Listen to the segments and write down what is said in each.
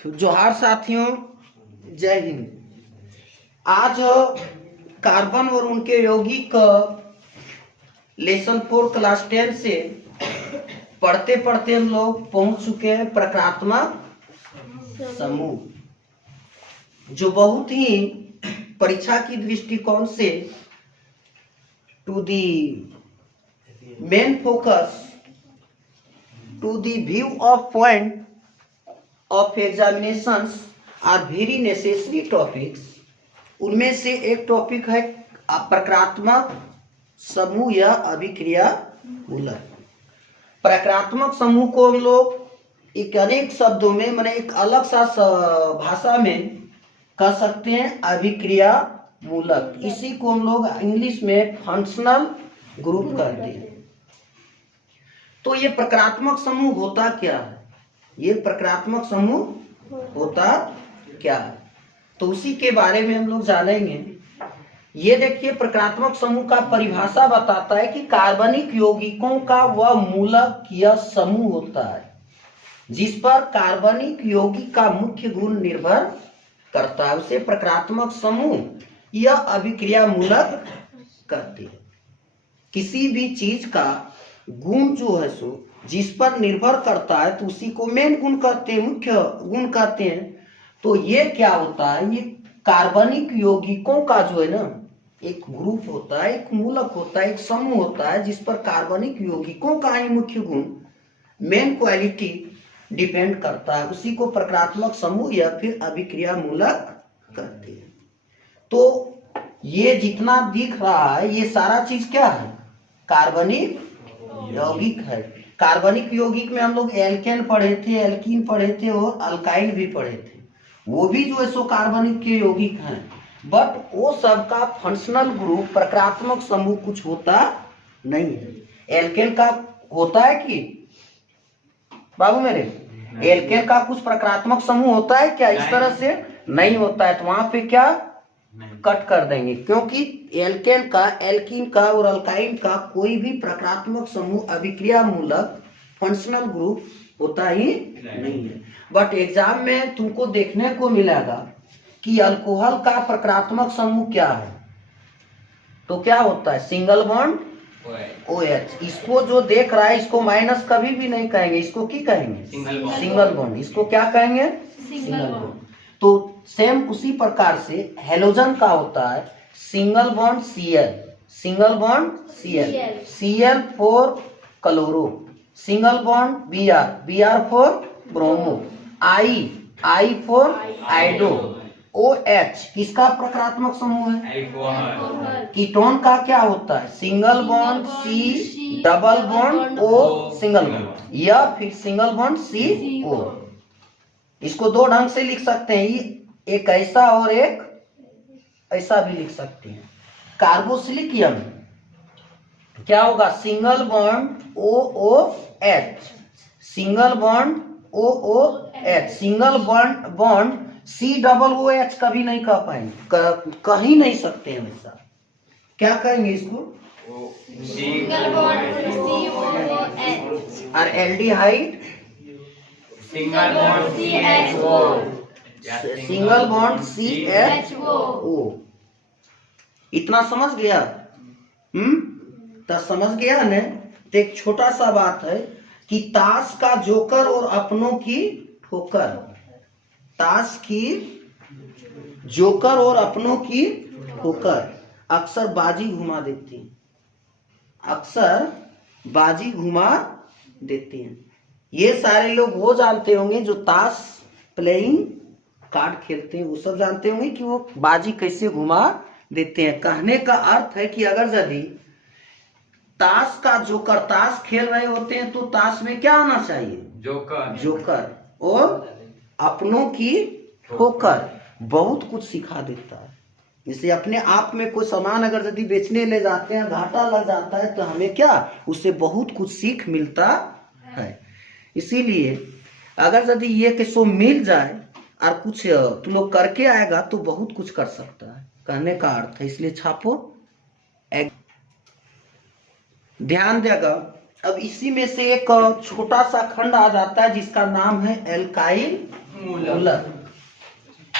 जोहार साथियों, जय हिंद। आज कार्बन और उनके यौगिक लेसन 4 क्लास 10 से पढ़ते पढ़ते हम लोग पहुंच चुके हैं प्रकारात्मक समूह, जो बहुत ही परीक्षा की दृष्टिकोण से to the main focus to the view of point of examinations are very necessary topics। उनमें से एक टॉपिक है प्रकारात्मक समूह या अभिक्रिया मूलक। प्रकारात्मक समूह को हम लोग एक अनेक शब्दों में माने एक अलग सा भाषा में कह सकते हैं अभिक्रिया मूलक। इसी को हम लोग इंग्लिश में फंक्शनल ग्रुप कहते हैं। तो ये प्रकारात्मक समूह होता क्या है, ये प्रकारात्मक समूह होता क्या है, तो उसी के बारे में हम लोग जानेंगे। ये देखिए, प्रकारात्मक समूह का परिभाषा बताता है कि कार्बनिक यौगिकों का वह मूलक या समूह होता है जिस पर कार्बनिक यौगिक का मुख्य गुण निर्भर करता है, उसे प्रकारात्मक समूह या अभिक्रिया मूलक कहते हैं। किसी भी चीज का गुण जो है सो जिस पर निर्भर करता है तो उसी को मेन गुण कहते हैं, मुख्य गुण कहते हैं। तो ये क्या होता है, ये कार्बनिक यौगिकों का जो है ना एक ग्रुप होता है, एक मूलक होता है, एक समूह होता है जिस पर कार्बनिक यौगिकों का ही मुख्य गुण मेन क्वालिटी डिपेंड करता है, उसी को प्रकारात्मक समूह या फिर अभिक्रिया मूलक कहते हैं। तो ये जितना दिख रहा है ये सारा चीज क्या है, कार्बनिक यौगिक है। कार्बनिक यौगिक में हम लोग एल्केन पढ़े थे, एल्कीन पढ़े थे और अल्काइन भी पढ़े थे। वो भी जो है सो कार्बनिक के यौगिक हैं, बट वो सबका फंक्शनल ग्रुप प्रकारात्मक समूह कुछ होता नहीं है। एल्केन का होता है कि बाबू मेरे, एल्केन का कुछ प्रकारात्मक समूह होता है क्या, इस तरह से नहीं होता है। तो वहां पे क्या कट कर देंगे, क्योंकि एल्केन का, एल्कीन का और अल्काइन का कोई भी प्रकारात्मक समूह अभिक्रिया मूलक फंक्शनल ग्रुप होता ही नहीं है। बट एग्जाम में तुमको देखने को मिलेगा कि अल्कोहल का प्रकारात्मक समूह क्या है, तो क्या होता है, सिंगल बॉन्ड OH। इसको जो देख रहा है इसको माइनस कभी भी नहीं कहेंगे, इसको की कहेंगे, सिंगल बॉन्ड। इसको क्या कहेंगे, सिंगल बॉन्ड। तो सेम उसी प्रकार से हेलोजन का होता है single bond Cl, single bond Cl, Cl for chloro, single bond Br, Br for bromo, I for आइडो, OH किसका प्रकारात्मक समूह है, कीटोन का क्या होता है, single bond C, double bond O, single bond, या फिर सिंगल बॉन्ड CO। इसको दो ढंग से लिख सकते हैं, एक ऐसा और एक ऐसा भी लिख सकते हैं। कार्बोसिलिक क्या होगा, single bond OOH, single bond OOH, single bond C double OH कभी नहीं कह पाएंगे, कहीं नहीं सकते हैं वैसा। क्या कहेंगे इसको, सिंगल बॉन्ड COOH। और aldehyde single bond CHO, single bond CHO। इतना समझ गया, तो समझ गया ने। तो एक छोटा सा बात है कि ताश का जोकर और अपनों की ठोकर, ताश की जोकर और अपनों की ठोकर अक्सर बाजी घुमा देती है, अक्सर बाजी घुमा देती हैं। ये सारे लोग वो जानते होंगे जो ताश प्लेइंग कार्ड खेलते हैं, वो सब जानते होंगे कि वो बाजी कैसे घुमा देते हैं। कहने का अर्थ है कि अगर यदि ताश का जोकर, ताश खेल रहे होते हैं तो ताश में क्या आना चाहिए, जोकर, और अपनों की ठोकर बहुत कुछ सिखा देता है। जैसे अपने आप में कोई सामान अगर यदि बेचने ले जाते हैं, घाटा लग जाता है, तो हमें क्या उससे बहुत कुछ सीख मिलता है। इसीलिए अगर यदि ये किसको मिल जाए और कुछ तुम लोग करके आएगा तो बहुत कुछ कर सकता है, कहने का अर्थ है। इसलिए छापो, ध्यान देगा। अब इसी में से एक छोटा सा खंड आ जाता है जिसका नाम है एल्काइल मूलक।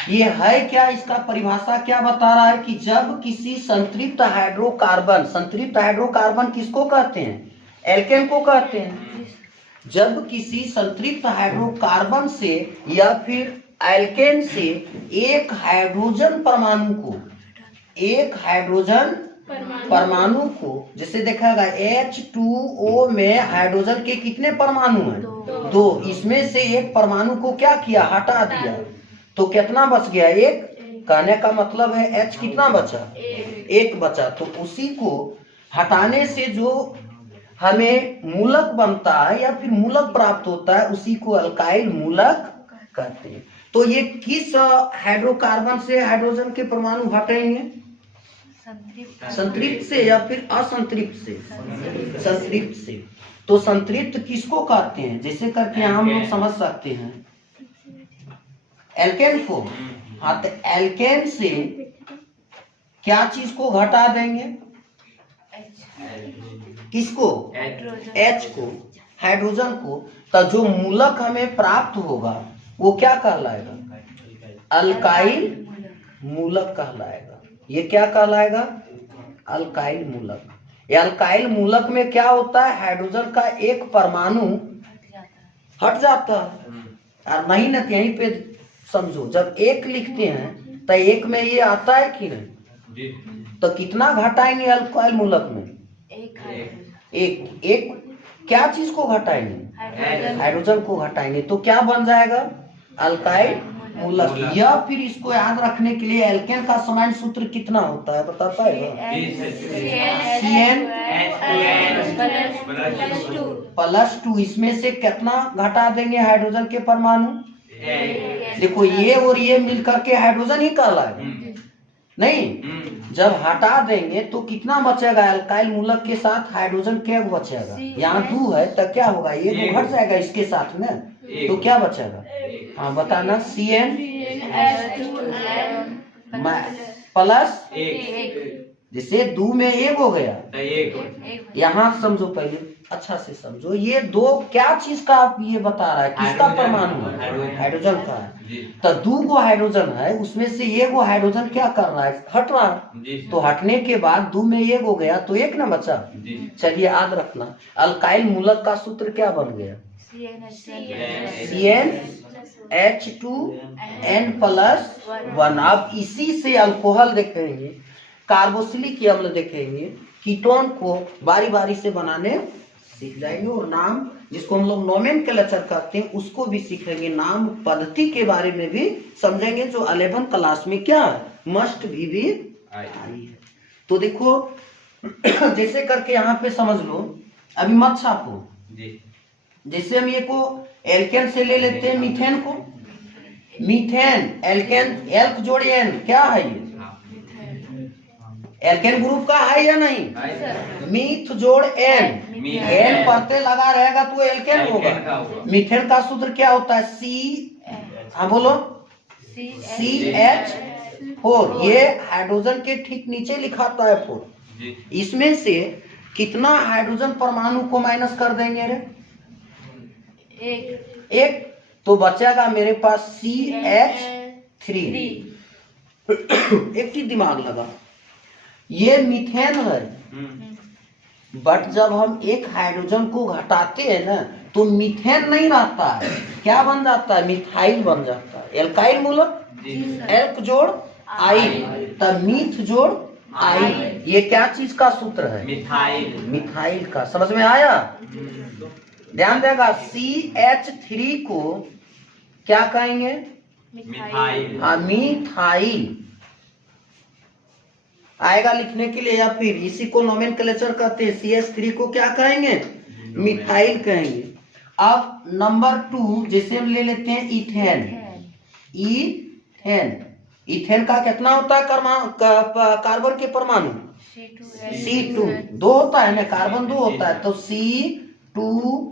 ये है क्या, इसका परिभाषा क्या बता रहा है कि जब किसी संतृप्त हाइड्रोकार्बन किसको कहते हैं, एल्केन को कहते हैं। जब किसी संतृप्त हाइड्रोकार्बन से या फिर एल्केन से एक हाइड्रोजन परमाणु को जैसे देखा गया H2O में हाइड्रोजन के कितने परमाणु हैं, 2। इसमें से एक परमाणु को क्या किया, हटा दिया, तो कितना बच गया, एक। कहने का मतलब है H कितना बचा, एक बचा। तो उसी को हटाने से जो हमें मूलक बनता है या फिर मूलक प्राप्त होता है, उसी को अल्काइल मूलक कहते हैं। तो ये किस हाइड्रोकार्बन से हाइड्रोजन के परमाणु हटेंगे, संतृप्त से या फिर असंतृप्त से, संतृप्त से। तो संतृप्त किसको कहते हैं, जैसे करके हम लोग समझ सकते हैं एल्केन को। हाँ, तो एल्केन से क्या चीज को घटा देंगे, किसको, H को, हाइड्रोजन को। तो जो मूलक हमें प्राप्त होगा वो क्या कहलाएगा, अल्काइल मूलक कहलाएगा। ये क्या कहलाएगा, अल्काइल मूलक। ये अल्काइल मूलक में क्या होता है, हाइड्रोजन का एक परमाणु हट जाता है। और नहीं ना, यहीं पे समझो, जब एक लिखते हैं तो एक में ये आता है कि नहीं, तो कितना घटाएंगे अल्काइल मूलक में, एक क्या चीज को घटाएंगे, हाइड्रोजन को घटाएंगे, तो क्या बन जाएगा, अल्काइल मूलक। या फिर इसको याद रखने के लिए एल्केन का समान सूत्र कितना होता है, बता पाएगा, CN+2। इसमें से कितना घटा देंगे हाइड्रोजन के परमाणु, देखो ये और ये मिलकर के हाइड्रोजन ही कहलाएगा। नहीं, जब हटा देंगे तो कितना बचेगा, अल्काइल मूलक के साथ हाइड्रोजन क्या बचेगा, यहाँ 2 है तो क्या होगा, ये घट जाएगा इसके साथ में, तो क्या बचेगा, हाँ बताना, CN+, जैसे 2 में 1 हो गया, यहाँ समझो, पहले अच्छा से समझो, ये 2 क्या चीज का ये बता रहा है, किसका परमाणु है, हाइड्रोजन का है। तो 2 को हाइड्रोजन है, उसमें से 1 को हाइड्रोजन क्या कर रहा है, हट रहा है। तो हटने के बाद 2 में 1 हो गया तो 1 ना बचा। चलिए याद रखना, अल्काइल मूलक का सूत्र क्या बन गया, CnH2n+1। अब इसी से अल्कोहल देखेंगे, कार्बोक्सिलिक अम्ल देखेंगे, कीटोन को बारी बारी से बनाने सीख जाएंगे, और नाम जिसको हम लोग नोमेनक्लेचर कहते हैं उसको भी सीखेंगे, नाम पद्धति के बारे में भी समझेंगे, जो 11th क्लास में क्या मस्ट भी आई है। तो देखो जैसे करके यहाँ पे समझ लो, अभी मत छापो, जैसे हम ये को एल्केन से ले लेते हैं मीथेन को, मीथेन एल्केन, एल्क जोड़ एन, क्या है ये, एल्केन ग्रुप का है या नहीं, मीथ जोड़ एन, एन पढ़ते लगा रहेगा तो एल्केन होगा। मीथेन का सूत्र क्या होता है, हाँ बोलो, CH4। ये हाइड्रोजन के ठीक नीचे लिखाता है 4। इसमें से कितना हाइड्रोजन परमाणु को माइनस कर देंगे रे, एक, तो बचेगा मेरे पास CH3। एक चीज दिमाग लगा, ये मीथेन है, बट जब हम एक हाइड्रोजन को घटाते हैं ना तो मीथेन नहीं रहता है, क्या बन जाता है, मिथाइल बन जाता है। एल्काइल मूलक, एल्क जोड़ आइल, तब मीथ जोड़ आइल, ये क्या चीज का सूत्र है, मिथाइल, मिथाइल का। समझ में आया, ध्यान देगा, CH3 को क्या कहेंगे, मिथाइल, हाँ मिथाइल आएगा लिखने के लिए, या फिर इसी को नोमेनक्लेचर कहते हैं। CH3 को क्या कहेंगे, मिथाइल कहेंगे। अब नंबर 2 जैसे हम ले लेते हैं इथेन, इथेन, इथेन का कितना होता है कार्बन के परमाणु, C2, 2 होता है ना, कार्बन 2 होता है, तो C2,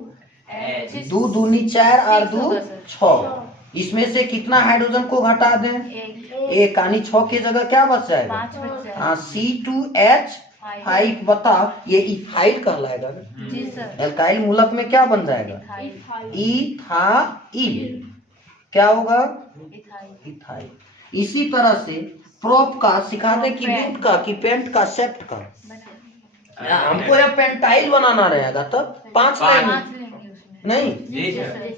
2 दूनी 4 और 2 6। इसमें से कितना हाइड्रोजन को घटा दें, एक, यानी 6 की जगह क्या बच जाएगा, हाँ C2H5। बताओ ये इथाइल कहलाएगा, एल्काइल मूलक में क्या बन जाएगा, इथाइल। क्या होगा? इथाइल। इसी तरह से प्रोप का सिखाते कि ब्यूट का कि पेंट का सेप्ट का। हमको यह पेंटाइल बनाना रहेगा तब 5 नहीं,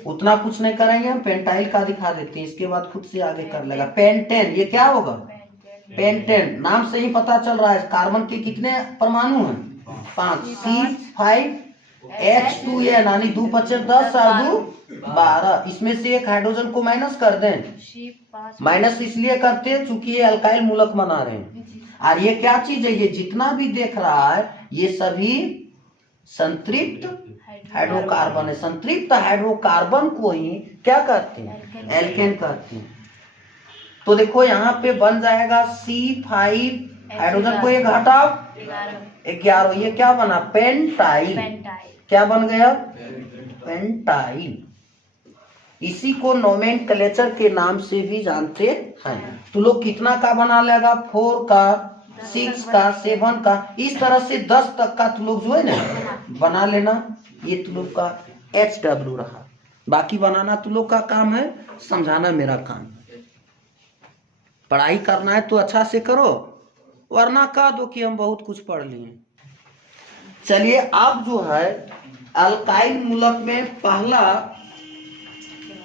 उतना कुछ नहीं करेंगे, हम पेंटाइल का दिखा देते हैं, इसके बाद खुद से आगे कर लेगा। पेंटेन, ये क्या होगा? पेंटेन। नाम से ही पता चल रहा है कार्बन के कितने परमाणु हैं? 5। C5H2N यानी 2 × 5 = 10 और 2 = 12। इसमें से एक हाइड्रोजन को माइनस कर दें। माइनस इसलिए करते हैं चूंकि ये अल्काइल मूलक बना रहे हैं। और ये क्या चीज है? ये जितना भी देख रहा है ये सभी संतृप्त हाइड्रोकार्बन है। संतृप्त हाइड्रोकार्बन को ही क्या कहते हैं? एल्केन कहते हैं। तो देखो यहाँ पे बन जाएगा C5, हाइड्रोजन को एक हटाओ 11, ये क्या बना? पेंटाइल। क्या बन गया? पेंटाइल। इसी को नोमेनक्लेचर के नाम से भी जानते हैं। तो लोग कितना का बना लेगा? 4 का, 6 का, 7 का, इस तरह से 10 तक का तुम लोग जो है ना बना लेना। ये तुम लोग का HW रहा। बाकी बनाना तुम लोग का काम है, समझाना मेरा काम। पढ़ाई करना है तो अच्छा से करो, वरना कह दो कि हम बहुत कुछ पढ़ लिए। चलिए अब जो है अल्काइल मूलक में पहला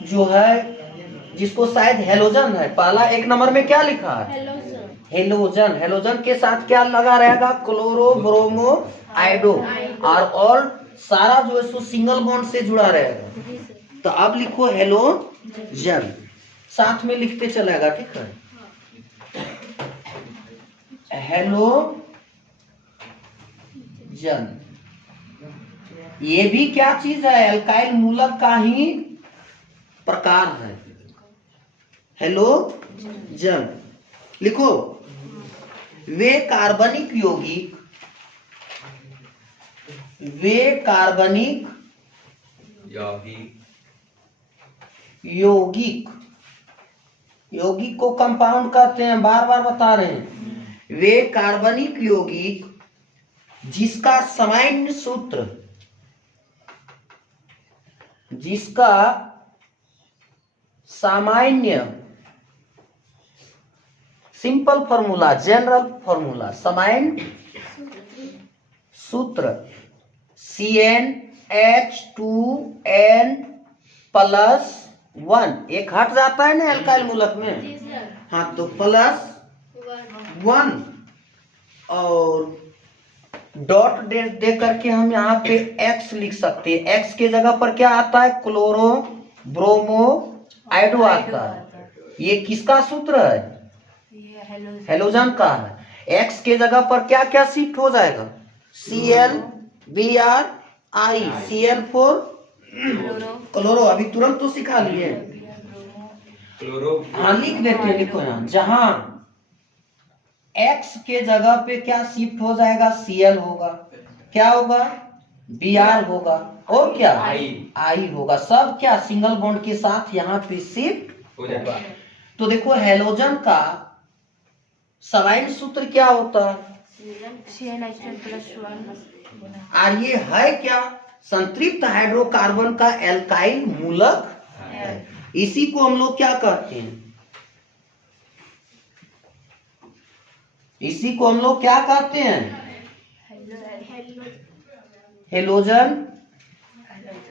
जो है जिसको शायद हेलोजन है, पहला 1 नंबर में क्या लिखा है? हेलोजन। हेलोजन के साथ क्या लगा रहेगा? Chloro, bromo, आइडो। और सारा जो है सो सिंगल बॉन्ड से जुड़ा रहेगा। तो अब लिखो हेलोजन, साथ में लिखते चलेगा, ठीक है? हेलोजन। ये भी क्या चीज है? अल्काइल मूलक का ही प्रकार है। हेलोजन लिखो। वे कार्बनिक यौगिक को कंपाउंड कहते हैं, बार बार बता रहे हैं। वे कार्बनिक यौगिक जिसका सामान्य सिंपल फॉर्मूला, जनरल फॉर्मूला, सामान्य सूत्र CnH2n+1। एक हट जाता है ना अल्काइल मूलक में, हाँ, तो +1 और डॉट दे करके हम यहाँ पे X लिख सकते हैं। X के जगह पर क्या आता है? क्लोरो, ब्रोमो, आइडो आता है। ये किसका सूत्र है? हेलोजन का है। X के जगह पर क्या क्या शिफ्ट हो जाएगा? Cl, Br, I, Cl4 chloro. अभी तुरंत तो सिखा लिए, हाँ लिख लेते हैं। लिखो यहाँ, जहां X के जगह पे क्या शिफ्ट हो जाएगा? Cl होगा, क्या होगा? Br होगा, और क्या? I होगा। सब क्या सिंगल बॉन्ड के साथ यहाँ पे शिफ्ट होगा। तो देखो हेलोजन का सामान्य सूत्र क्या होता है? और ये है क्या? संतृप्त हाइड्रोकार्बन का एल्काइल मूलक है। इसी को हम लोग क्या कहते हैं? इसी को हम लोग क्या कहते हैं? हेलोजन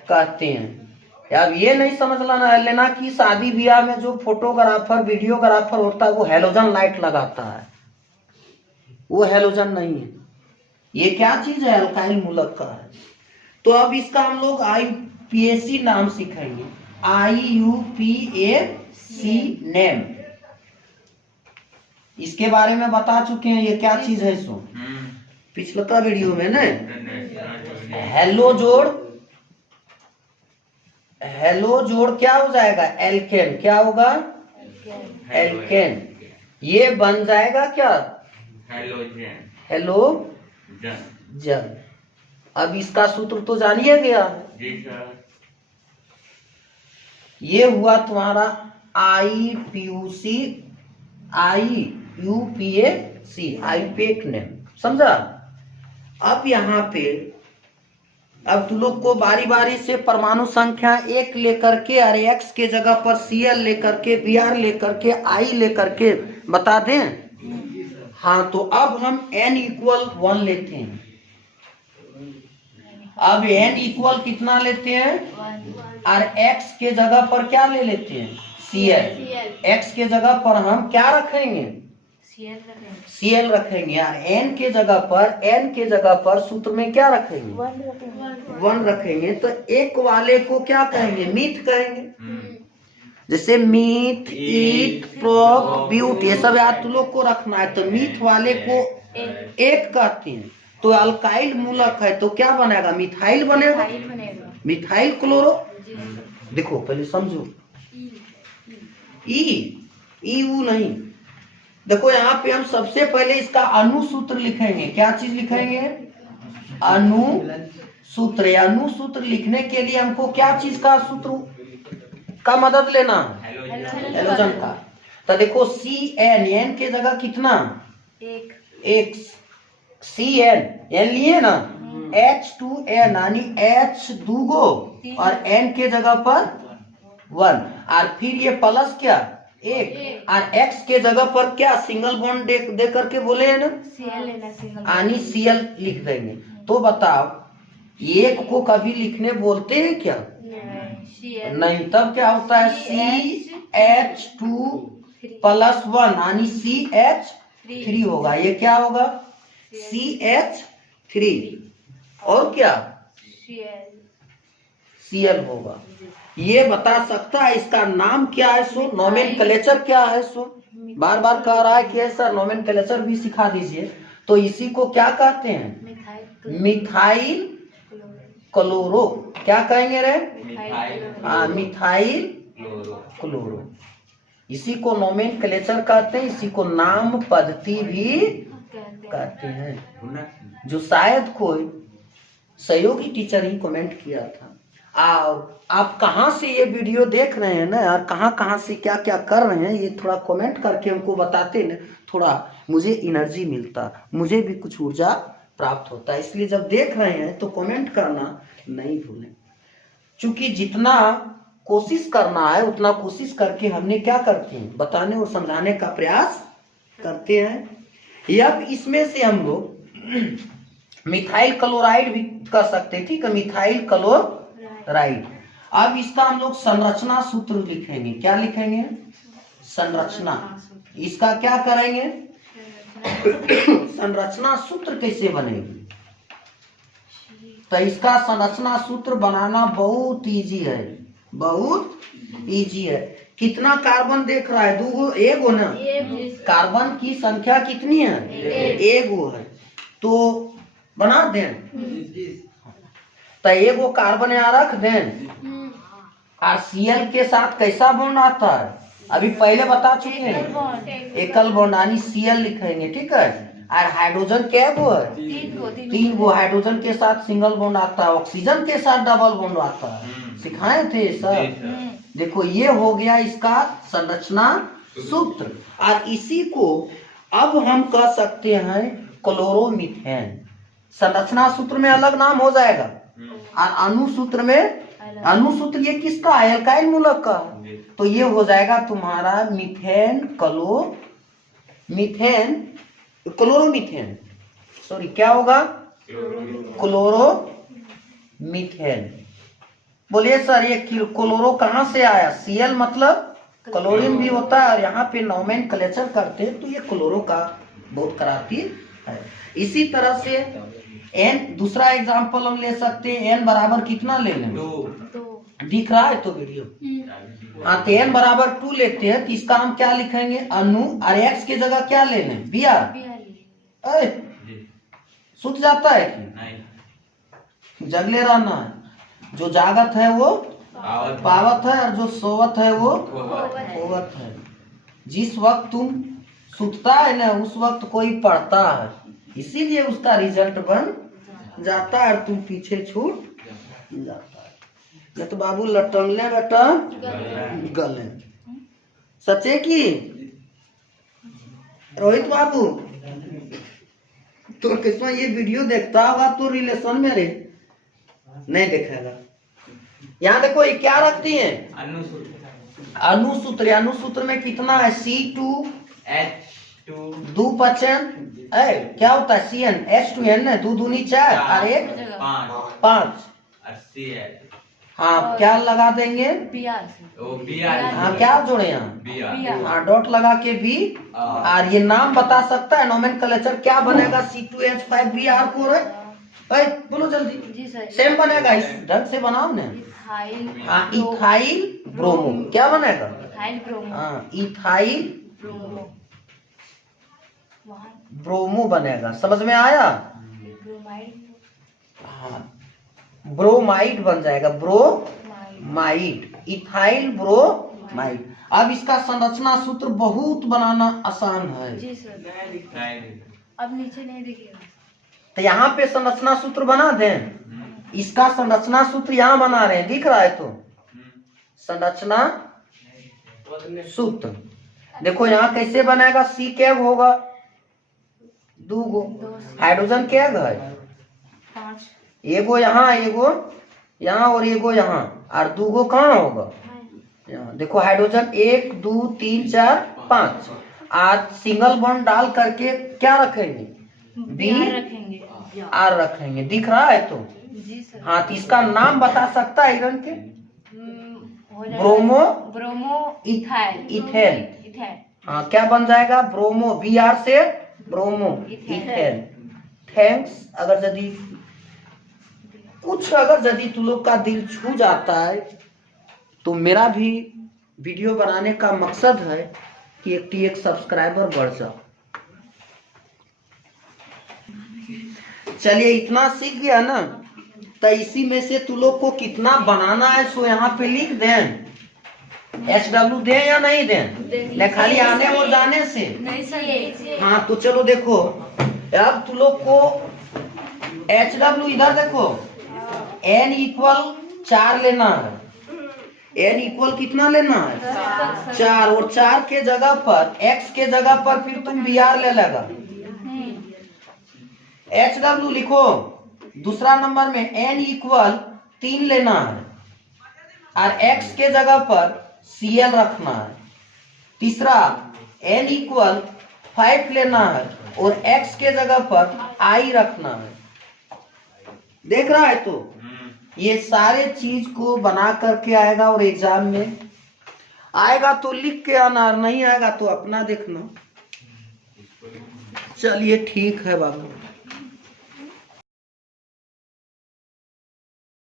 कहते हैं। अब ये नहीं समझ लेना कि शादी ब्याह में जो फोटोग्राफर, वीडियोग्राफर होता है वो हेलोजन लाइट लगाता है, वो हेलोजन नहीं है। ये क्या चीज है? अल्काइल मूलक का है। तो अब इसका हम लोग IUPAC नाम सीखेंगे। IUPAC नेम, इसके बारे में बता चुके हैं। ये क्या चीज है? सो पिछला वीडियो में ना हेलो जोड़ क्या हो जाएगा? एल्केन। क्या होगा? एल्केन। ये बन जाएगा क्या? हेलोजन। अब इसका सूत्र तो जानिए गया। ये हुआ तुम्हारा IUPAC नेम, समझा? अब यहाँ पे अब तुम लोग को बारी बारी से परमाणु संख्या 1 लेकर के और x के जगह पर Cl लेकर के Br लेकर के I लेकर के बता दें। हाँ, तो अब हम n इक्वल 1 लेते हैं। अब n इक्वल कितना लेते हैं, और x के जगह पर क्या ले लेते हैं, Cl। x के जगह पर हम क्या रखेंगे, Cl रखेंगे, और n के जगह पर सूत्र में क्या रखेंगे, 1 रखेंगे। तो एक वाले को क्या कहेंगे, मीथ कहेंगे। जैसे मीथ, ईट, प्रोप, ब्यूट, ये सब याद तुम लोग को रखना है। तो मीथ वाले को एक कहते हैं। तो अल्काइल मूलक है तो क्या बनेगा, मिथाइल बनेगा, मिथाइल क्लोरो। देखो पहले समझो, ई ऊ नहीं। देखो यहाँ पे हम सबसे पहले इसका अनुसूत्र लिखेंगे। क्या चीज लिखेंगे, अनुसूत्र। अनुसूत्र लिखने के लिए हमको क्या चीज का सूत्र का मदद लेना, हेलोजन का। तो देखो CN के जगह कितना, एक CN लिए ना, H2N यानी H दूगो और N के जगह पर 1, और फिर ये प्लस क्या, एक, और x के जगह पर क्या सिंगल बॉन्ड दे करके बोले है ना, यानी Cl लिख देंगे। तो बताओ, एक को कभी लिखने बोलते हैं क्या, नहीं। तब क्या होता है, CH2 + 1 यानी CH3 होगा। ये क्या होगा, CH3, और क्या Cl होगा। ये बता सकता है इसका नाम क्या है, सो नोमेनक्लेचर क्या है। सो बार बार कह रहा है कि सर नोमेनक्लेचर भी सिखा दीजिए। तो इसी को क्या कहते हैं, मिथाइल क्लोरो। क्या कहेंगे रे, मिथाइल क्लोरो। इसी को नोमेनक्लेचर कहते हैं, इसी को नाम पद्धति भी कहते हैं। जो शायद कोई सहयोगी टीचर ही कमेंट किया था। आप कहाँ से ये वीडियो देख रहे हैं ना, और कहाँ से क्या क्या कर रहे हैं, ये थोड़ा कमेंट करके हमको बताते ना, थोड़ा मुझे एनर्जी मिलता, मुझे भी कुछ ऊर्जा प्राप्त होता है। इसलिए जब देख रहे हैं तो कमेंट करना नहीं भूलें। क्योंकि जितना कोशिश करना है उतना कोशिश करके हमने क्या करते हैं, बताने और समझाने का प्रयास करते हैं। अब इसमें से हम लोग मिथाइल क्लोराइड भी कर सकते हैं, ठीक है, मिथाइल क्लोराइड। अब इसका हम लोग संरचना सूत्र लिखेंगे। क्या लिखेंगे, संरचना। इसका क्या करेंगे, संरचना सूत्र कैसे बनेगी। तो इसका संरचना सूत्र बनाना बहुत इजी है, बहुत इजी है। कितना कार्बन देख रहा है, दूगो, एगो ना, कार्बन की संख्या कितनी है, एगो है। तो बना दें, तो एगो कार्बन यहाँ रख दें, और Cl के साथ कैसा बॉन्ड आता है, अभी पहले बता चुके हैं, एकल बॉन्ड यानी Cl लिखेंगे, ठीक है। और हाइड्रोजन क्या गो है, 3 गो। हाइड्रोजन के साथ सिंगल बॉन्ड आता है, ऑक्सीजन के साथ डबल बॉन्ड आता है, सिखाए थे सब। देखो ये हो गया इसका संरचना सूत्र। और इसी को अब हम कह सकते हैं क्लोरोमीथेन। संरचना सूत्र में अलग नाम हो जाएगा, और अनुसूत्र में, अनुसूत्र ये किसका है, अल्काइल मूलक का। तो ये हो जाएगा तुम्हारा क्लोरोमीथेन, सॉरी क्या होगा, क्लोरोमीथेन। बोलिए सर ये क्लोरो कहाँ से आया, Cl मतलब क्लोरीन भी होता है, और यहाँ पे नोमेनक्लेचर करते हैं तो ये क्लोरो का बहुत कराती है। इसी तरह से n, दूसरा एग्जांपल हम ले सकते हैं, n बराबर कितना ले लें, 2। दिख रहा है तो वीडियो, हाँ। तो n बराबर 2 लेते हैं, तो इसका हम क्या लिखेंगे, अनु, और x के जगह क्या ले लें, Br। सुत जाता है कि जगले रहना है, जो जागत है वो पावत है, और जो सोवत है वो खोवत है। जिस वक्त तुम सुतता है ना, उस वक्त कोई पढ़ता है, इसीलिए उसका रिजल्ट बन जाता है, और तुम पीछे छूट जाता है। या तो बाबू लटंगले बेटा गले, सचे की रोहित बाबू, तो किसमें ये वीडियो देखता होगा तो रिलेशन में रे, नहीं दिखेगा। यहाँ देखो ये क्या रखती है, अनुसूत्र। अनुसूत्र में कितना है, C2H2 दो पचन क्या होता है CN H2N है, 2 दूनी 4 और 1 5 हाँ क्या लगा देंगे, हाँ क्या जोड़े यहाँ, हाँ डॉट लगा के B और ये नाम बता सकता है नोमेनक्लेचर क्या बनेगा, C2H5Br4 है भाई, बोलो जल्दी। सेम बनेगा, इस ढंग से बनाओ ना। हाँ इथाइल ब्रोमो क्या बनेगा, हाँ इथाइल ब्रोमो बनेगा, समझ में आया। हाँ ब्रोमाइड बन जाएगा, ब्रोमाइड, इथाइल ब्रोमाइड। अब इसका संरचना सूत्र बहुत बनाना आसान है जी सर। अब नीचे नहीं दिखेगा तो यहाँ पे संरचना सूत्र बना दें। इसका संरचना सूत्र यहाँ बना रहे हैं, दिख रहा है तो संरचना सूत्र देखो यहाँ कैसे बनेगा, C कैग होगा 2 गो, हाइड्रोजन कैग है 5, एगो यहाँ एगो यहाँ और एगो यहाँ, और 2 गो कहाँ होगा यहाँ। देखो हाइड्रोजन 1 2 3 4 5, आज सिंगल बॉन्ड डाल करके क्या रखेंगे, R रखेंगे, दिख रहा है तो जी सर। हाँ तो इसका नाम बता सकता है आयरन के, ब्रोमो इथेन। हाँ क्या बन जाएगा, ब्रोमो Br से ब्रोमो इथेन। थैंक्स। अगर यदि तू लोग का दिल छू जाता है तो मेरा भी वीडियो बनाने का मकसद है कि एक सब्सक्राइबर बढ़ जाओ। चलिए इतना सीख गया ना, तो इसी में से तू लोग को कितना बनाना है सो यहाँ पे लिख दें। HW दें या नहीं दें, न खाली आने और जाने से नहीं। हाँ तो चलो देखो अब तू लोग को HW इधर देखो, N इक्वल 4 लेना है, N इक्वल कितना लेना है 4, और 4 के जगह पर X के जगह पर फिर तुम Br ले लेगा। HW लिखो, दूसरा नंबर में N इक्वल 3 लेना है और X के जगह पर Cl रखना है। तीसरा N इक्वल 5 लेना है और X के जगह पर I रखना है। देख रहा है तो ये सारे चीज को बना करके आएगा और एग्जाम में आएगा तो लिख के आना, नहीं आएगा तो अपना देखना। चलिए ठीक है बाबू।